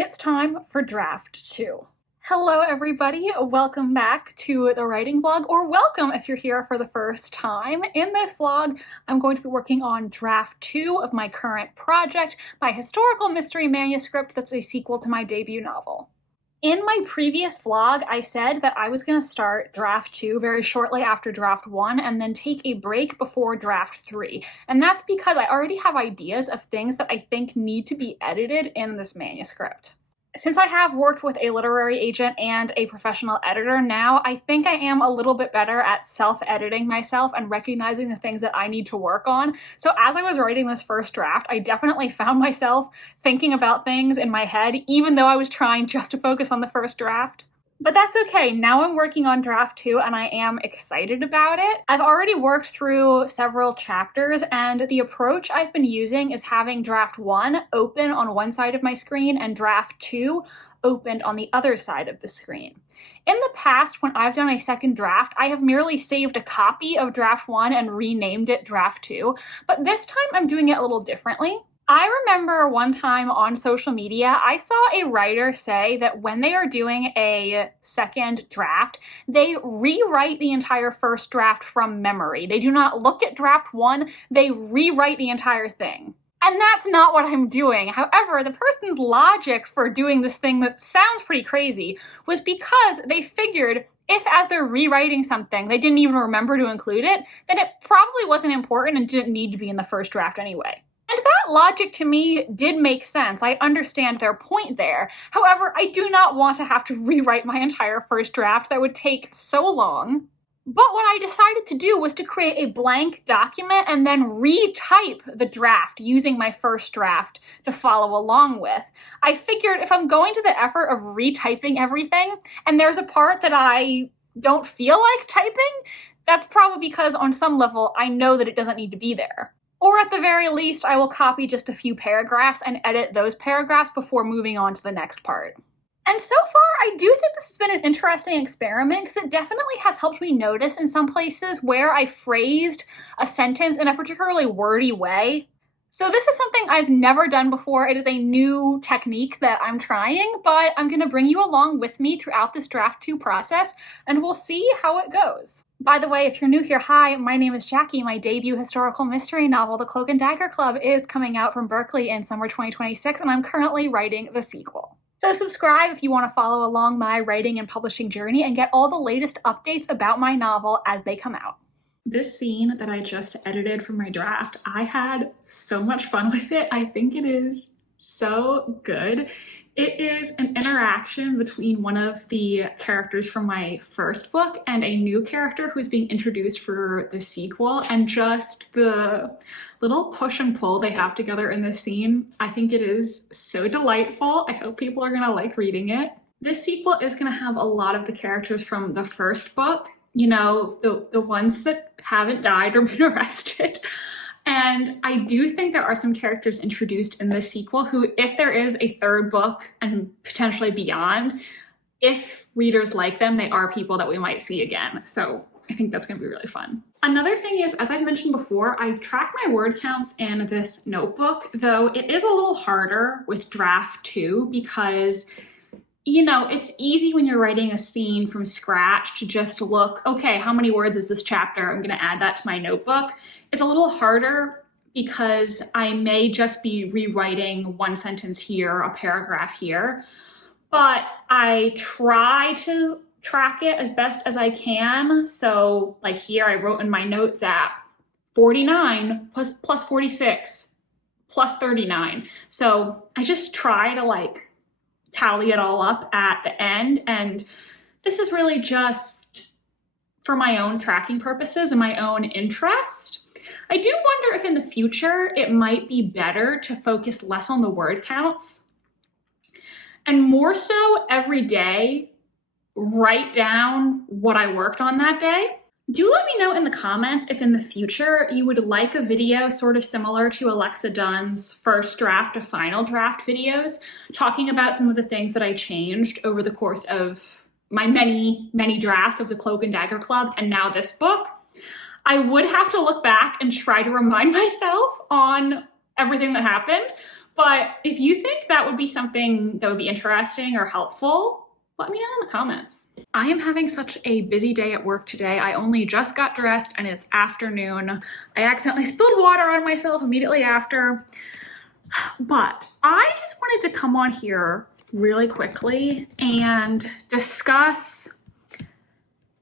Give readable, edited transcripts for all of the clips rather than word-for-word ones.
It's time for draft 2. Hello everybody, welcome back to the writing vlog, or welcome if you're here for the first time. In this vlog, I'm going to be working on draft 2 of my current project, my historical mystery manuscript that's a sequel to my debut novel. In my previous vlog, I said that I was going to start draft 2 very shortly after draft 1 and then take a break before draft 3. And that's because I already have ideas of things that I think need to be edited in this manuscript. Since I have worked with a literary agent and a professional editor now, I think I am a little bit better at self-editing myself and recognizing the things that I need to work on. So as I was writing this first draft, I definitely found myself thinking about things in my head, even though I was trying just to focus on the first draft. But that's okay, now I'm working on draft 2 and I am excited about it. I've already worked through several chapters and the approach I've been using is having draft 1 open on one side of my screen and draft 2 opened on the other side of the screen. In the past, when I've done a second draft, I have merely saved a copy of draft 1 and renamed it draft 2, but this time I'm doing it a little differently. I remember one time on social media, I saw a writer say that when they are doing a second draft, they rewrite the entire first draft from memory. They do not look at draft 1, they rewrite the entire thing. And that's not what I'm doing. However, the person's logic for doing this thing that sounds pretty crazy was because they figured if as they're rewriting something, they didn't even remember to include it, then it probably wasn't important and didn't need to be in the first draft anyway. And that logic to me did make sense. I understand their point there. However, I do not want to have to rewrite my entire first draft. That would take so long. But what I decided to do was to create a blank document and then retype the draft using my first draft to follow along with. I figured if I'm going to the effort of retyping everything, and there's a part that I don't feel like typing, that's probably because on some level I know that it doesn't need to be there. Or at the very least, I will copy just a few paragraphs and edit those paragraphs before moving on to the next part. And so far, I do think this has been an interesting experiment because it definitely has helped me notice in some places where I phrased a sentence in a particularly wordy way. So this is something I've never done before. It is a new technique that I'm trying, but I'm going to bring you along with me throughout this draft 2 process, and we'll see how it goes. By the way, if you're new here, hi, my name is Jackie. My debut historical mystery novel, The Cloak and Dagger Club, is coming out from Berkley in summer 2026, and I'm currently writing the sequel. So subscribe if you want to follow along my writing and publishing journey and get all the latest updates about my novel as they come out. This scene that I just edited for my draft, I had so much fun with it. I think it is so good. It is an interaction between one of the characters from my first book and a new character who's being introduced for the sequel, and just the little push and pull they have together in this scene. I think it is so delightful. I hope people are gonna like reading it. This sequel is gonna have a lot of the characters from the first book, you know, the ones that haven't died or been arrested. And I do think there are some characters introduced in this sequel who, if there is a third book and potentially beyond, if readers like them, they are people that we might see again. So I think that's gonna be really fun. Another thing is, as I've mentioned before, I track my word counts in this notebook, though it is a little harder with draft 2 because, you know, it's easy when you're writing a scene from scratch to just look, okay, how many words is this chapter? I'm gonna add that to my notebook. It's a little harder because I may just be rewriting one sentence here, a paragraph here, but I try to track it as best as I can. So like here, I wrote in my notes app, 49 plus 46 plus 39. So I just try to like tally it all up at the end, and this is really just for my own tracking purposes and my own interest. I do wonder if in the future it might be better to focus less on the word counts and more so every day write down what I worked on that day. Do let me know in the comments if in the future you would like a video sort of similar to Alexa Dunn's first draft to final draft videos, talking about some of the things that I changed over the course of my many drafts of the Cloak and Dagger Club and now this book. I would have to look back and try to remind myself on everything that happened, But if you think that would be something that would be interesting or helpful, let me know in the comments. I am having such a busy day at work today. I only just got dressed and it's afternoon. I accidentally spilled water on myself immediately after. But I just wanted to come on here really quickly and discuss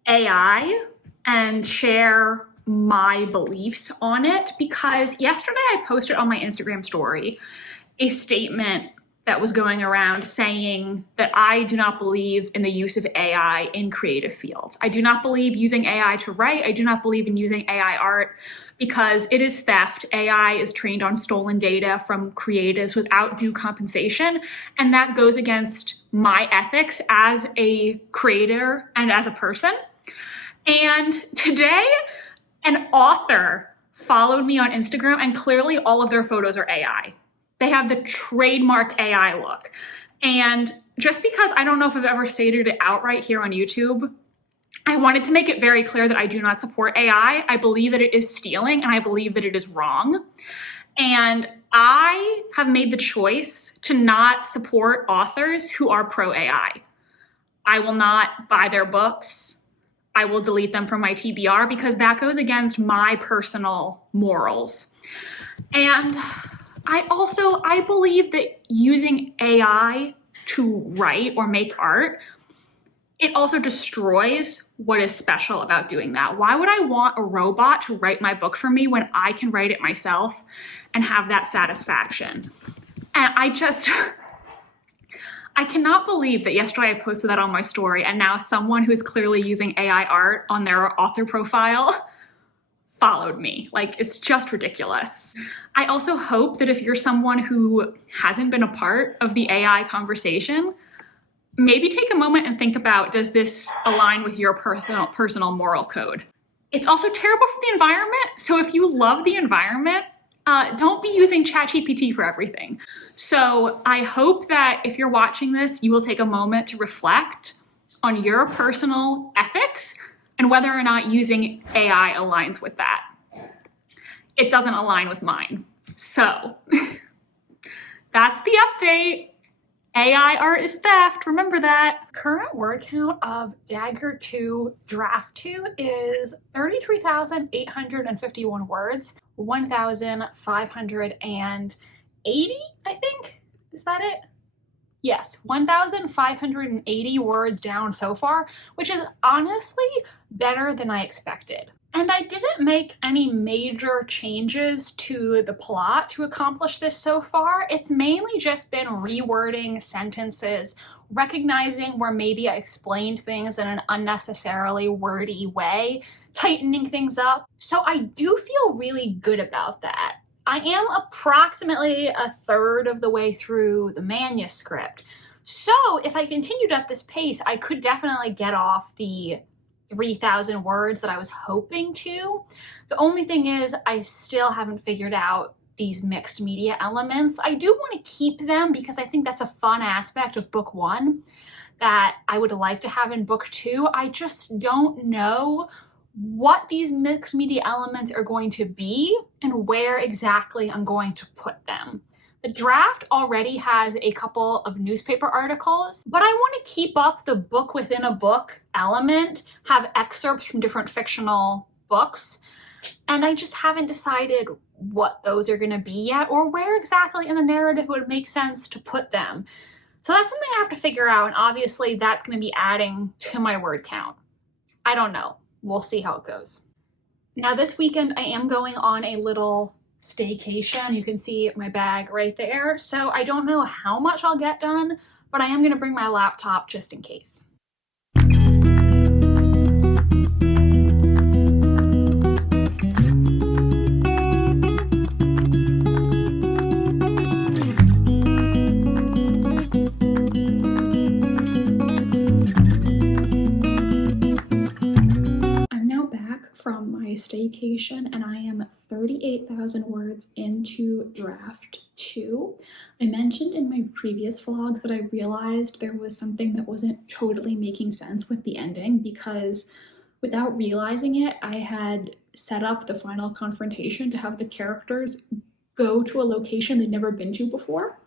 AI and share my beliefs on it, because yesterday I posted on my Instagram story a statement that was going around saying that I do not believe in the use of AI in creative fields. I do not believe using AI to write. I do not believe in using AI art because it is theft. AI is trained on stolen data from creatives without due compensation, and that goes against my ethics as a creator and as a person. And today, an author followed me on Instagram, and clearly all of their photos are AI. They have the trademark AI look. And just because I don't know if I've ever stated it outright here on YouTube, I wanted to make it very clear that I do not support AI. I believe that it is stealing, and I believe that it is wrong. And I have made the choice to not support authors who are pro-AI. I will not buy their books. I will delete them from my TBR because that goes against my personal morals. And I believe that using AI to write or make art, it also destroys what is special about doing that. Why would I want a robot to write my book for me when I can write it myself and have that satisfaction? And I cannot believe that yesterday I posted that on my story, and now someone who's clearly using AI art on their author profile followed me. Like, it's just ridiculous. I also hope that if you're someone who hasn't been a part of the AI conversation, maybe take a moment and think about, does this align with your personal moral code? It's also terrible for the environment. So if you love the environment, don't be using ChatGPT for everything. So I hope that if you're watching this, you will take a moment to reflect on your personal ethics and whether or not using AI aligns with that. It doesn't align with mine. So that's the update. AI art is theft, remember that. Current word count of Dagger 2 Draft 2 is 33,851 words, 1,580, I think? Is that it? Yes, 1,580 words down so far, which is honestly better than I expected. And I didn't make any major changes to the plot to accomplish this so far. It's mainly just been rewording sentences, recognizing where maybe I explained things in an unnecessarily wordy way, tightening things up. So I do feel really good about that. I am approximately a third of the way through the manuscript. So if I continued at this pace, I could definitely get off the 3,000 words that I was hoping to. The only thing is I still haven't figured out these mixed media elements. I do want to keep them because I think that's a fun aspect of book 1 that I would like to have in book 2. I just don't know what these mixed media elements are going to be and where exactly I'm going to put them. The draft already has a couple of newspaper articles, but I want to keep up the book within a book element, have excerpts from different fictional books, and I just haven't decided what those are going to be yet or where exactly in the narrative would make sense to put them. So that's something I have to figure out, and obviously that's going to be adding to my word count. I don't know. We'll see how it goes. Now this weekend I am going on a little staycation. You can see my bag right there. So I don't know how much I'll get done, but I am going to bring my laptop just in case. From my staycation, and I am 38,000 words into draft 2. I mentioned in my previous vlogs that I realized there was something that wasn't totally making sense with the ending, because without realizing it, I had set up the final confrontation to have the characters go to a location they've never been to before.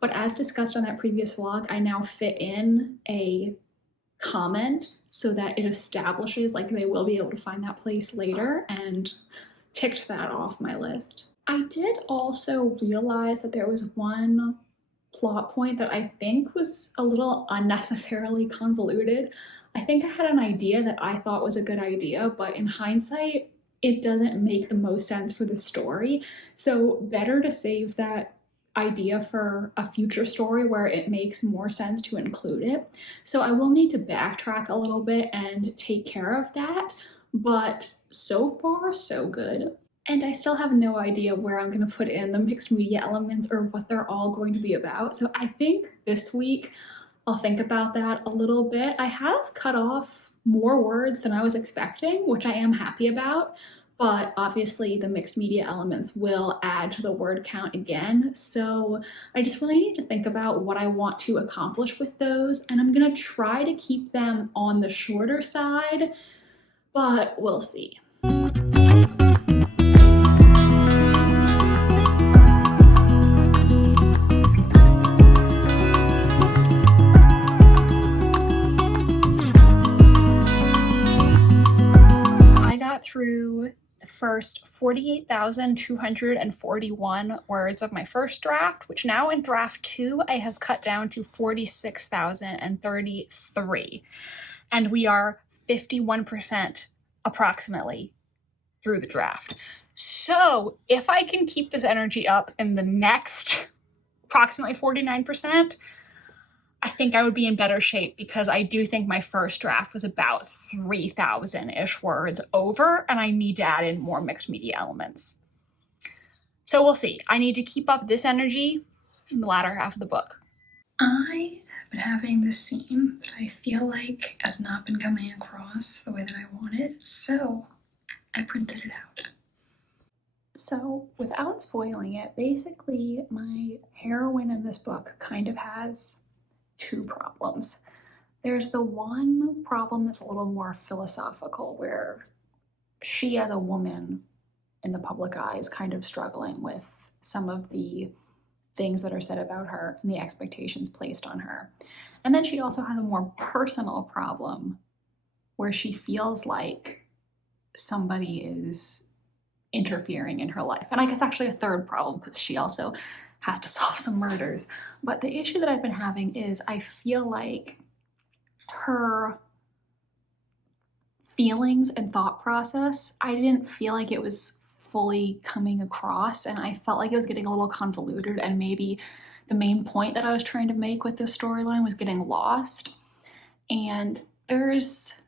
But as discussed on that previous vlog, I now fit in a comment so that it establishes like they will be able to find that place later, and ticked that off my list. I did also realize that there was one plot point that I think was a little unnecessarily convoluted. I think I had an idea that I thought was a good idea, but in hindsight, it doesn't make the most sense for the story. So better to save that idea for a future story where it makes more sense to include it. So I will need to backtrack a little bit and take care of that, but so far, so good. And I still have no idea where I'm going to put in the mixed media elements or what they're all going to be about. So I think this week I'll think about that a little bit. I have cut off more words than I was expecting, which I am happy about, but obviously the mixed media elements will add to the word count again. So I just really need to think about what I want to accomplish with those, and I'm going to try to keep them on the shorter side, but we'll see. Through the first 48,241 words of my first draft, which now in draft 2 I have cut down to 46,033, and we are 51% approximately through the draft. So if I can keep this energy up in the next approximately 49%, I think I would be in better shape, because I do think my first draft was about 3,000-ish words over, and I need to add in more mixed media elements. So we'll see. I need to keep up this energy in the latter half of the book. I have been having this scene that I feel like has not been coming across the way that I wanted, so I printed it out. So without spoiling it, basically my heroine in this book kind of has two problems. There's the one problem that's a little more philosophical, where she as a woman in the public eye is kind of struggling with some of the things that are said about her and the expectations placed on her. And then she also has a more personal problem where she feels like somebody is interfering in her life. And I guess actually a third problem, because she also has to solve some murders. But the issue that I've been having is I feel like her feelings and thought process, I didn't feel like it was fully coming across, and I felt like it was getting a little convoluted, and maybe the main point that I was trying to make with this storyline was getting lost. And there's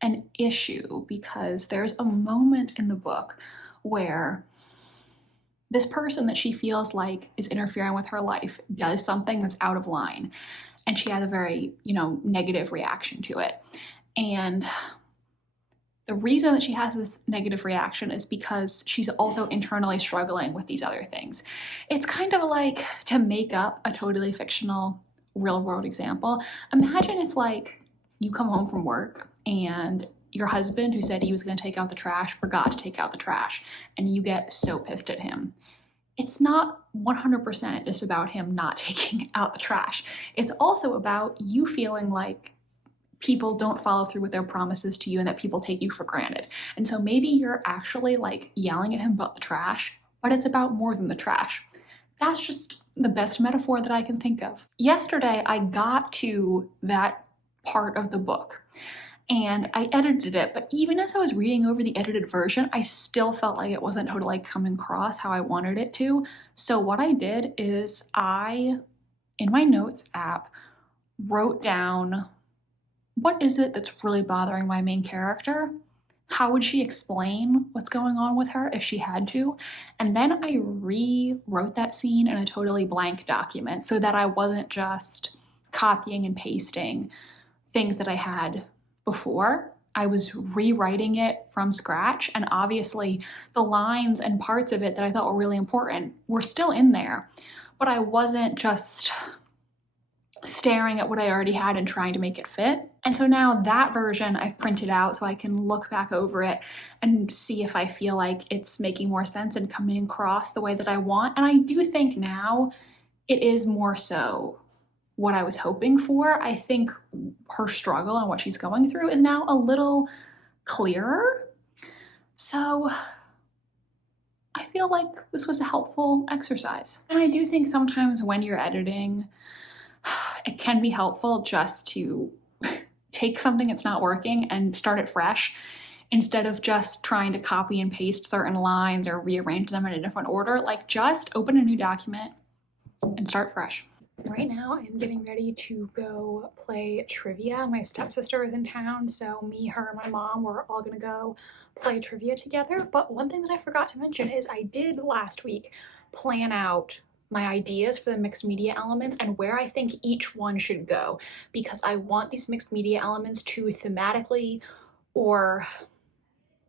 an issue because there's a moment in the book where this person that she feels like is interfering with her life does something that's out of line, and she has a very, negative reaction to it. And the reason that she has this negative reaction is because she's also internally struggling with these other things. It's kind of like, to make up a totally fictional real world example, imagine if you come home from work and your husband, who said he was going to take out the trash, forgot to take out the trash, and you get so pissed at him. It's not 100% just about him not taking out the trash. It's also about you feeling like people don't follow through with their promises to you and that people take you for granted. And so maybe you're actually yelling at him about the trash, but it's about more than the trash. That's just the best metaphor that I can think of. Yesterday, I got to that part of the book and I edited it, but even as I was reading over the edited version, I still felt like it wasn't totally coming across how I wanted it to. So what I did is in my notes app, wrote down, what is it that's really bothering my main character? How would she explain what's going on with her if she had to? And then I rewrote that scene in a totally blank document so that I wasn't just copying and pasting things that I had before. I was rewriting it from scratch, and obviously the lines and parts of it that I thought were really important were still in there, but I wasn't just staring at what I already had and trying to make it fit. And so now that version I've printed out so I can look back over it and see if I feel like it's making more sense and coming across the way that I want. And I do think now it is more so what I was hoping for. I think her struggle and what she's going through is now a little clearer. So I feel like this was a helpful exercise. And I do think sometimes when you're editing, it can be helpful just to take something that's not working and start it fresh instead of just trying to copy and paste certain lines or rearrange them in a different order. Like, just open a new document and start fresh. Right now I'm getting ready to go play trivia. My stepsister is in town, so me, her, and my mom, we're all gonna go play trivia together. But one thing that I forgot to mention is I did last week plan out my ideas for the mixed media elements and where I think each one should go, because I want these mixed media elements to thematically or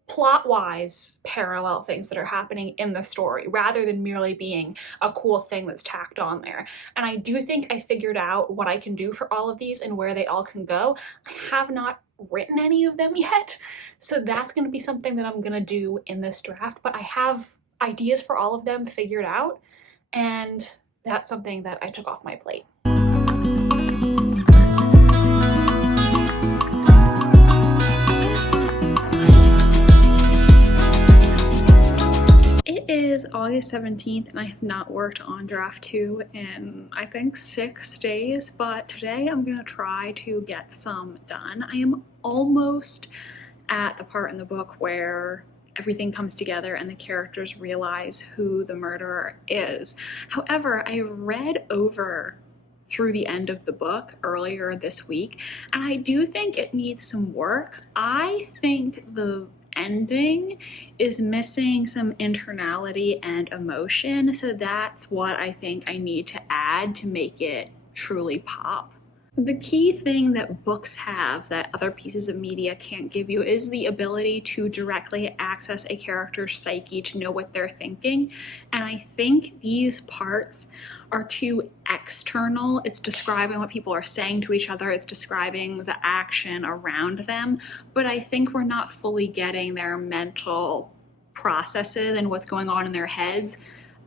plot-wise parallel things that are happening in the story rather than merely being a cool thing that's tacked on there. And I do think I figured out what I can do for all of these and where they all can go. I have not written any of them yet, so that's going to be something that I'm going to do in this draft, but I have ideas for all of them figured out, and that's something that I took off my plate. It is August 17th and I have not worked on draft 2 in I think 6 days, but today I'm gonna try to get some done. I am almost at the part in the book where everything comes together and the characters realize who the murderer is. However, I read over through the end of the book earlier this week, and I do think it needs some work. I think the ending is missing some internality and emotion, so that's what I think I need to add to make it truly pop. The key thing that books have that other pieces of media can't give you is the ability to directly access a character's psyche to know what they're thinking. And I think these parts are too external. It's describing what people are saying to each other, it's describing the action around them, but I think we're not fully getting their mental processes and what's going on in their heads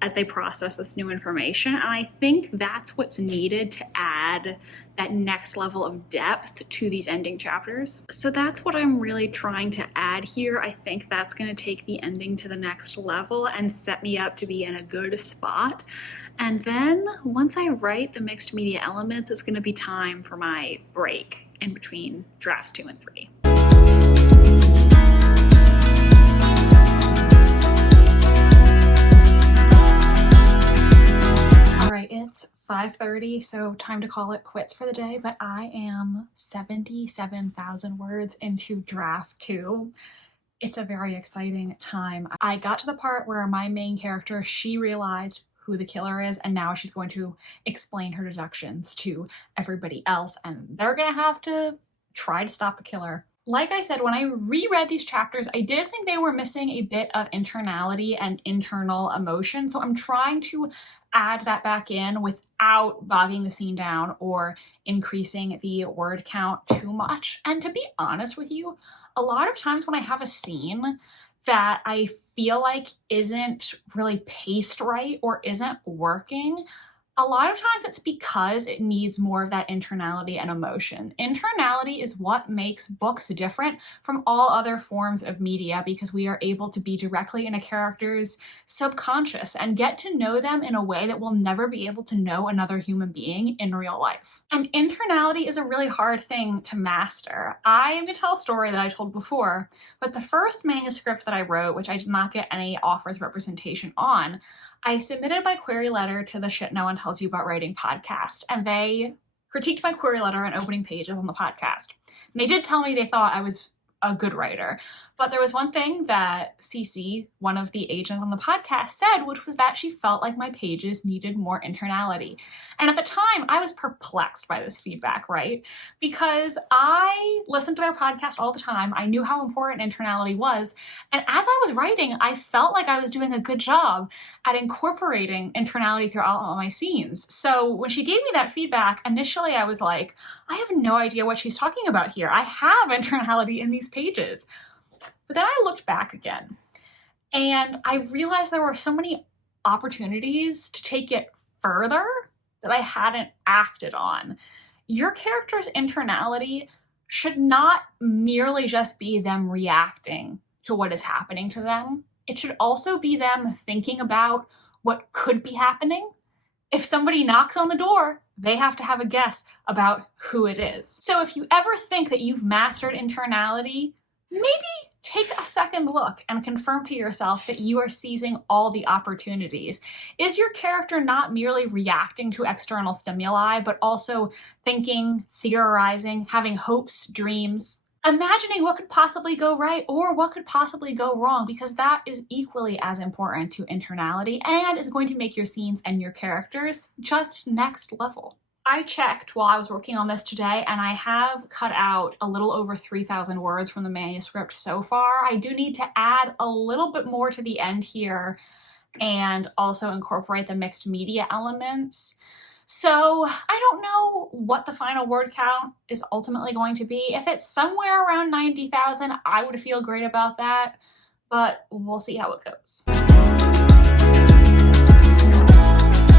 as they process this new information. And I think that's what's needed to add that next level of depth to these ending chapters. So that's what I'm really trying to add here. I think that's going to take the ending to the next level and set me up to be in a good spot. And then once I write the mixed media elements, it's going to be time for my break in between drafts 2 and 3. It's 5:30, so time to call it quits for the day, but I am 77,000 words into draft 2. It's a very exciting time. I got to the part where my main character, she realized who the killer is, and now she's going to explain her deductions to everybody else, and they're gonna have to try to stop the killer. Like I said, when I reread these chapters, I did think they were missing a bit of internality and internal emotion, so I'm trying to add that back in without bogging the scene down or increasing the word count too much. And to be honest with you, a lot of times when I have a scene that I feel like isn't really paced right or isn't working, a lot of times it's because it needs more of that internality and emotion. Internality is what makes books different from all other forms of media, because we are able to be directly in a character's subconscious and get to know them in a way that we'll never be able to know another human being in real life. And internality is a really hard thing to master. I am going to tell a story that I told before, but the first manuscript that I wrote, which I did not get any offers of representation on, I submitted my query letter to the Shit No One Tells You About Writing podcast, and they critiqued my query letter and opening pages on the podcast. And they did tell me they thought I was a good writer. But there was one thing that Cece, one of the agents on the podcast, said, which was that she felt like my pages needed more internality. And at the time, I was perplexed by this feedback, right? Because I listened to their podcast all the time. I knew how important internality was. And as I was writing, I felt like I was doing a good job at incorporating internality throughout all my scenes. So when she gave me that feedback, initially I was like, I have no idea what she's talking about here. I have internality in these pages. But then I looked back again and I realized there were so many opportunities to take it further that I hadn't acted on. Your character's internality should not merely just be them reacting to what is happening to them. It should also be them thinking about what could be happening. If somebody knocks on the door, they have to have a guess about who it is. So if you ever think that you've mastered internality, maybe take a second look and confirm to yourself that you are seizing all the opportunities. Is your character not merely reacting to external stimuli, but also thinking, theorizing, having hopes, dreams, imagining what could possibly go right or what could possibly go wrong? Because that is equally as important to internality and is going to make your scenes and your characters just next level. I checked while I was working on this today, and I have cut out a little over 3,000 words from the manuscript so far. I do need to add a little bit more to the end here and also incorporate the mixed media elements. So I don't know what the final word count is ultimately going to be. If it's somewhere around 90,000, I would feel great about that, but we'll see how it goes.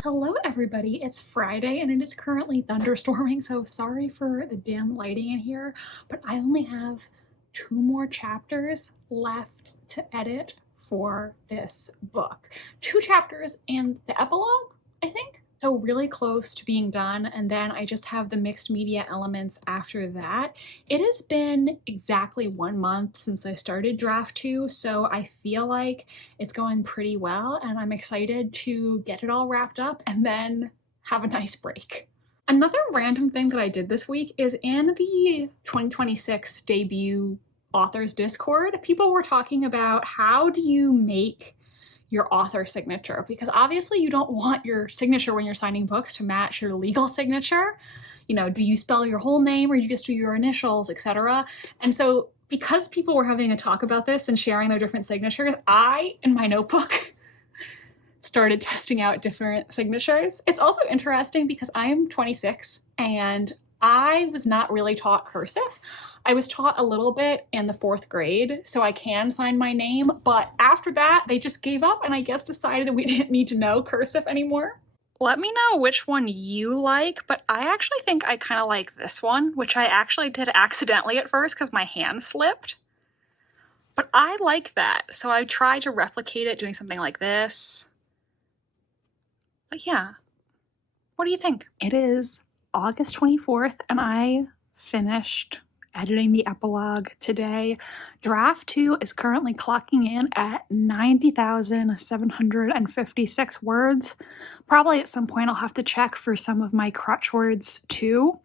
Hello everybody, it's Friday and it is currently thunderstorming, so sorry for the dim lighting in here, but I only have 2 more chapters left to edit for this book. 2 chapters and the epilogue, I think. So really close to being done, and then I just have the mixed media elements after that. It has been exactly 1 month since I started draft 2, so I feel like it's going pretty well, and I'm excited to get it all wrapped up and then have a nice break. Another random thing that I did this week is in the 2026 debut authors Discord, people were talking about how do you make your author signature, because obviously you don't want your signature when you're signing books to match your legal signature. You know, do you spell your whole name or do you just do your initials, etc.? And so because people were having a talk about this and sharing their different signatures, I, in my notebook, started testing out different signatures. It's also interesting because I'm 26 and I was not really taught cursive. I was taught a little bit in the 4th grade, so I can sign my name, but after that, they just gave up and I guess decided we didn't need to know cursive anymore. Let me know which one you like, but I actually think I kind of like this one, which I actually did accidentally at first because my hand slipped. But I like that, so I tried to replicate it doing something like this. But yeah, what do you think? It is August 24th, and I finished editing the epilogue today. Draft 2 is currently clocking in at 90,756 words. Probably at some point I'll have to check for some of my crutch words too.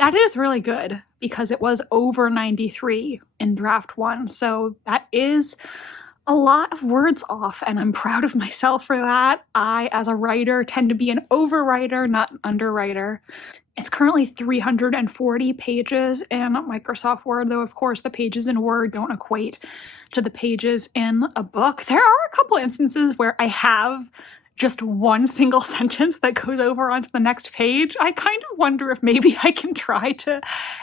That is really good because it was over 93 in draft 1, so that is a lot of words off, and I'm proud of myself for that. I, as a writer, tend to be an overwriter, not an underwriter. It's currently 340 pages in Microsoft Word, though of course the pages in Word don't equate to the pages in a book. There are a couple instances where I have just one single sentence that goes over onto the next page. I kind of wonder if maybe I can try to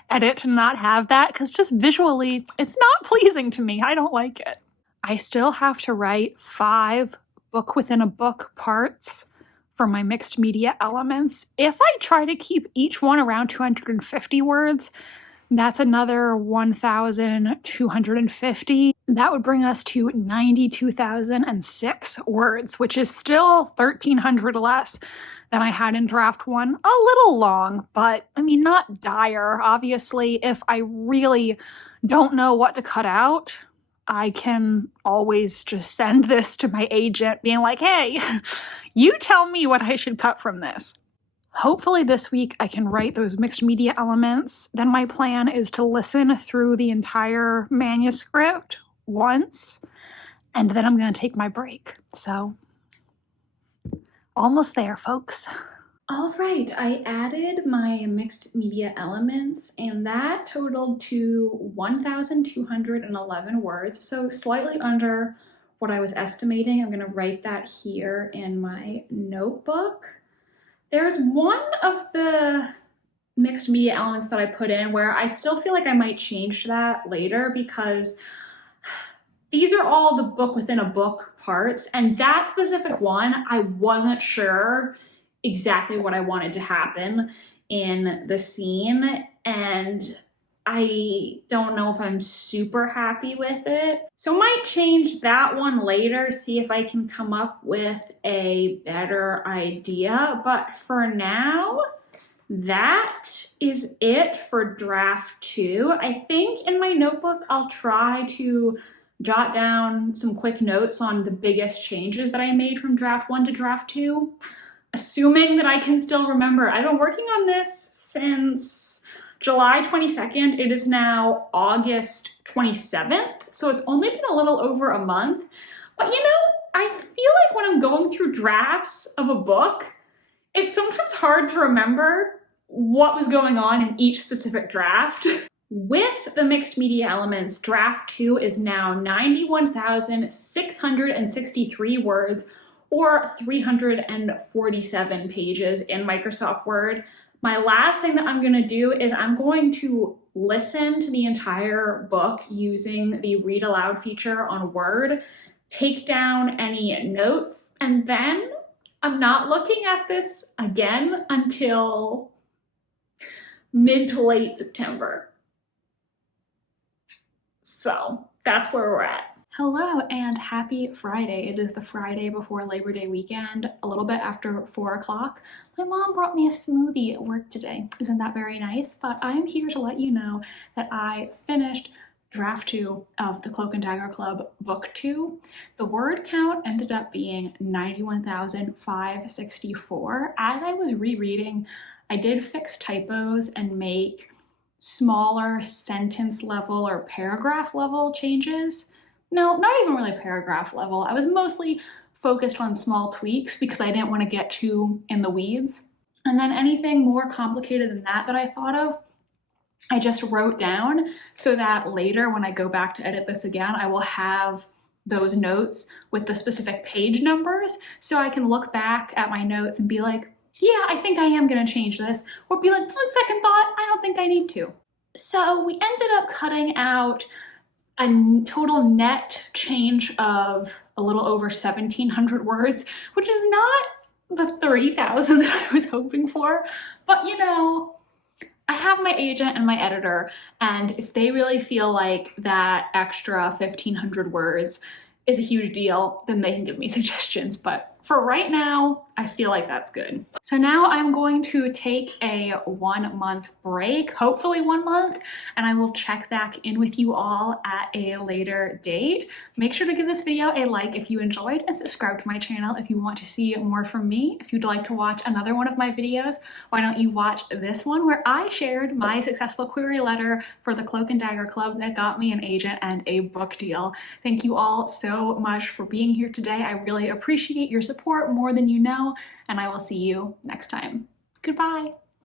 edit to not have that, because just visually, it's not pleasing to me. I don't like it. I still have to write 5 book within a book parts for my mixed media elements. If I try to keep each one around 250 words, that's another 1,250. That would bring us to 92,006 words, which is still 1,300 less than I had in draft 1. A little long, but I mean, not dire. Obviously, if I really don't know what to cut out, I can always just send this to my agent being like, hey, you tell me what I should cut from this. Hopefully this week I can write those mixed media elements. Then my plan is to listen through the entire manuscript once, and then I'm going to take my break. So almost there, folks. All right, I added my mixed media elements, and that totaled to 1,211 words, so slightly under what I was estimating. I'm going to write that here in my notebook. There's one of the mixed media elements that I put in where I still feel like I might change that later, because these are all the book within a book parts, and that specific one, I wasn't sure exactly what I wanted to happen in the scene, and I don't know if I'm super happy with it. So I might change that one later, see if I can come up with a better idea. But for now, that is it for draft 2. I think in my notebook, I'll try to jot down some quick notes on the biggest changes that I made from draft 1 to draft 2. Assuming that I can still remember. I've been working on this since July 22nd. It is now August 27th, so it's only been a little over a month. But you know, I feel like when I'm going through drafts of a book, it's sometimes hard to remember what was going on in each specific draft. With the mixed media elements, draft 2 is now 91,663 words, or 347 pages in Microsoft Word. My last thing that I'm going to do is I'm going to listen to the entire book using the read aloud feature on Word, take down any notes, and then I'm not looking at this again until mid to late September. So that's where we're at. Hello and happy Friday. It is the Friday before Labor Day weekend, a little bit after 4 o'clock. My mom brought me a smoothie at work today. Isn't that very nice? But I'm here to let you know that I finished draft 2 of the Cloak and Dagger Club book 2. The word count ended up being 91,564. As I was rereading, I did fix typos and make smaller sentence level or paragraph level changes. No, not even really paragraph level. I was mostly focused on small tweaks because I didn't want to get too in the weeds. And then anything more complicated than that I thought of, I just wrote down so that later when I go back to edit this again, I will have those notes with the specific page numbers so I can look back at my notes and be like, yeah, I think I am going to change this, or be like, on second thought, I don't think I need to. So we ended up cutting out a total net change of a little over 1,700 words, which is not the 3,000 that I was hoping for. But you know, I have my agent and my editor, and if they really feel like that extra 1,500 words is a huge deal, then they can give me suggestions. But for right now, I feel like that's good. So now I'm going to take a 1 month break, hopefully 1 month, and I will check back in with you all at a later date. Make sure to give this video a like if you enjoyed, and subscribe to my channel if you want to see more from me. If you'd like to watch another one of my videos, why don't you watch this one where I shared my successful query letter for the Cloak and Dagger Club that got me an agent and a book deal. Thank you all so much for being here today. I really appreciate your support more than you know, and I will see you next time. Goodbye.